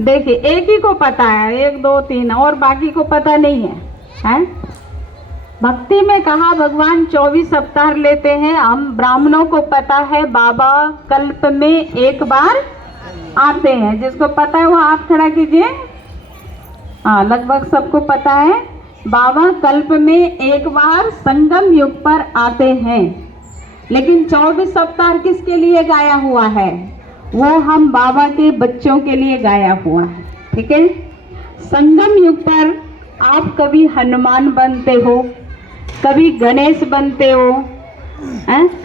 देखिए एक ही को पता है, 1 2 3, और बाकी को पता नहीं है, हैं? भक्ति में कहा भगवान 24 अवतार लेते हैं। हम ब्राह्मणों को पता है बाबा कल्प में एक बार आते हैं। जिसको पता है वो हाथ खड़ा कीजिए। हाँ, लगभग सबको पता है बाबा कल्प में एक बार संगम युग पर आते हैं। लेकिन 24 अवतार किसके लिए गाया हुआ है? वो हम बाबा के बच्चों के लिए गाया हुआ है। ठीक है, संगम युग पर आप कभी हनुमान बनते हो, कभी गणेश बनते हो,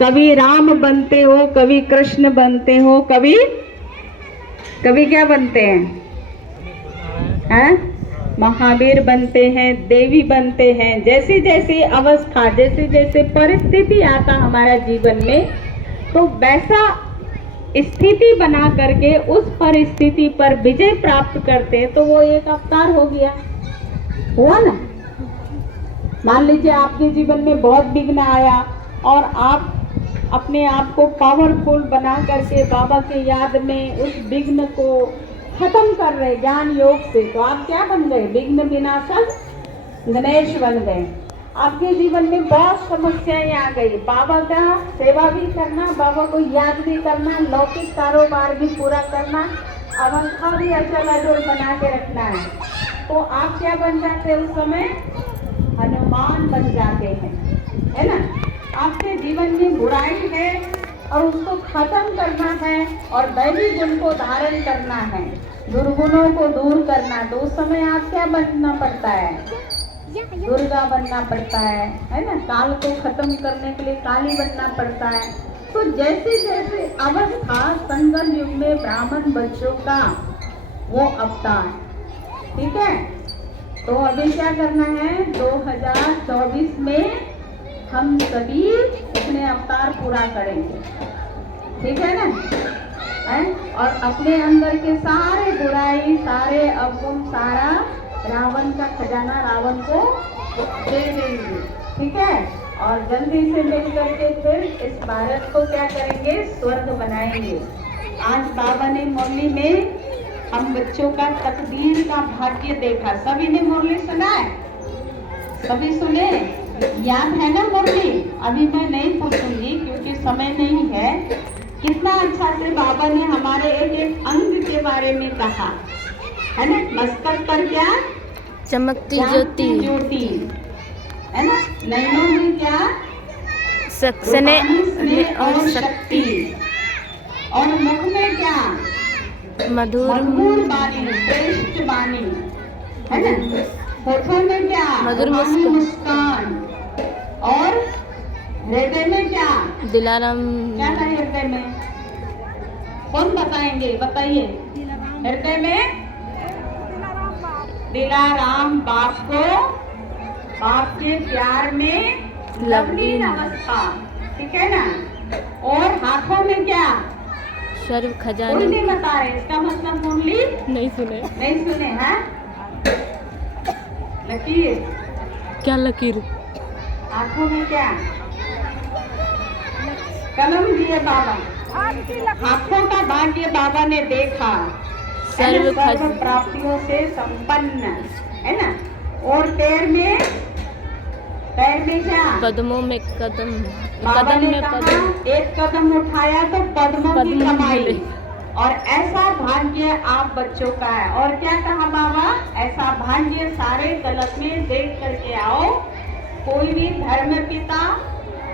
कभी राम बनते हो, कभी कृष्ण बनते हो, कभी क्या बनते हैं? महावीर बनते हैं, देवी बनते हैं। जैसी जैसी अवस्था, जैसे जैसे परिस्थिति आता हमारा जीवन में, तो वैसा स्थिति बना करके उस परिस्थिति पर विजय प्राप्त करते हैं, तो वो एक अवतार हो गया, हुआ ना। मान लीजिए आपके जीवन में बहुत विघ्न आया और आप अपने आप को पावरफुल बना करके बाबा के याद में उस विघ्न को खत्म कर रहे ज्ञान योग से, तो आप क्या बन गए? विघ्न विनाशक गणेश बन गए। आपके जीवन में बहुत समस्याएं आ गई, बाबा का सेवा भी करना, बाबा को याद भी करना, लौकिक कारोबार भी पूरा करना, अवस्था भी अचल अचल बना के रखना है, तो आप क्या बन जाते हैं? उस समय हनुमान बन जाते हैं, है ना। आपके जीवन में बुराई है और उसको खत्म करना है और दैवी गुण को धारण करना है, दुर्गुणों को दूर करना, तो उस समय आप क्या बनना पड़ता है? दुर्गा बनना पड़ता है ना। काल को खत्म करने के लिए काली बनना पड़ता है। तो जैसे जैसे अवस्था संगम युग में ब्राह्मण बच्चों का वो अवतार, ठीक है। तो अभी क्या करना है? 2024 में हम सभी अपने अवतार पूरा करेंगे, ठीक है ना। और अपने अंदर के सारे बुराई, सारे अवगुण, सारा रावण का खजाना रावण को दे देंगे, ठीक है। और जल्दी से मिल करके फिर इस भारत को क्या करेंगे? स्वर्ग बनाएंगे। आज बाबा ने मुरली में हम बच्चों का तकदीर का भाग्य देखा। सभी ने मुरली सुना है? सभी सुने? याद है ना मुरली? अभी मैं नहीं पूछूंगी क्योंकि समय नहीं है। कितना अच्छा से बाबा ने हमारे एक एक अंग के बारे में कहा, है ना। मस्तक पर क्या? चमकती ज्योति, है ना। नैनों में क्या? स्नेह और शक्ति, और मुख में क्या? मधुर वाणी, श्रेष्ठ वाणी, है ना। होठों में क्या? मधुर मुस्कान। और हृदय में क्या? दिलाराम। क्या था हृदय में? कौन बताएंगे? बताइए। हृदय में दिलाराम, बाप को, बाप के प्यार में लवलीन अवस्था, ठीक है ना। और हाथों में क्या? सर्व खजाने। मुरली बता रहे, इसका मतलब मुरली नहीं सुने? नहीं सुने हैं? लकीर। क्या लकीर? हाथों में क्या? कलम दिए बाबा। हाथों का भाग्य बाबा ने देखा, सर्व प्राप्तियों से संपन्न, है ना। और पैर में क्या? कदमों में कदम। बाबा ने कहा एक कदम उठाया तो पद्मों की कमाई, और ऐसा भाग्य आप बच्चों का है। और क्या कहा बाबा? ऐसा भाग्य सारे गलत में देख करके आओ। कोई भी धर्म पिता,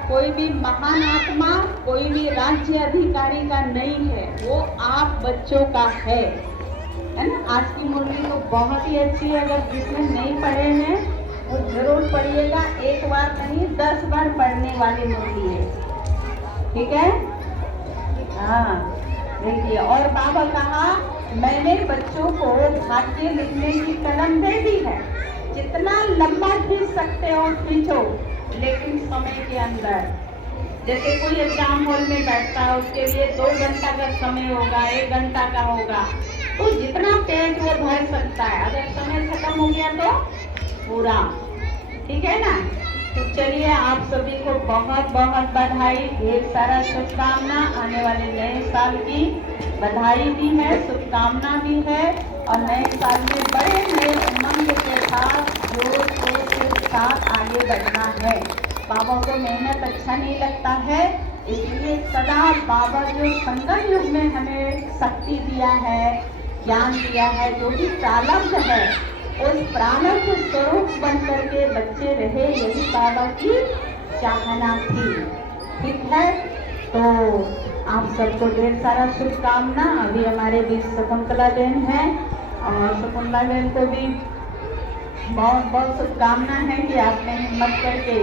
कोई भी महान आत्मा, कोई भी राज्य अधिकारी का नहीं है, वो आप बच्चों का है ना। आज की मुरली तो बहुत ही अच्छी है। अगर जिसने नहीं पढ़े हैं वो जरूर पढ़िएगा। एक बार नहीं 10 बार पढ़ने वाली मुरली है, ठीक है। हाँ देखिए, और बाबा कहा मैंने बच्चों को भाग्य लिखने की कलम दे दी है। जितना लंबा खींच सकते हो खींचो, लेकिन समय के अंदर। जैसे कोई एग्जाम हॉल में बैठता है, उसके लिए 2 घंटा का समय होगा, 1 घंटा का होगा, तो जितना पेज वो भर सकता है। अगर समय खत्म हो गया तो पूरा, ठीक है ना। तो चलिए आप सभी को बहुत बहुत बधाई, ढेर सारा शुभकामना, आने वाले नए साल की बधाई भी है, शुभकामना भी है और नए साल में बड़े नए उमंग के साथ जोर शोर के साथ आगे बढ़ना है। बाबा को मेहनत अच्छा नहीं लगता है, इसलिए सदा बाबा जो संगम युग में हमें शक्ति दिया है, ज्ञान दिया है, जो भी प्रारब्ध है उस प्रारब्ध स्वरूप बन करके बच्चे रहे, यही बाबा की चाहना थी। ठीक है, तो आप सबको ढेर सारा शुभकामना। अभी हमारे बीच शकुंतला बहन है और शकुंतला बहन को भी बहुत बहुत शुभकामना है कि आपने हिम्मत करके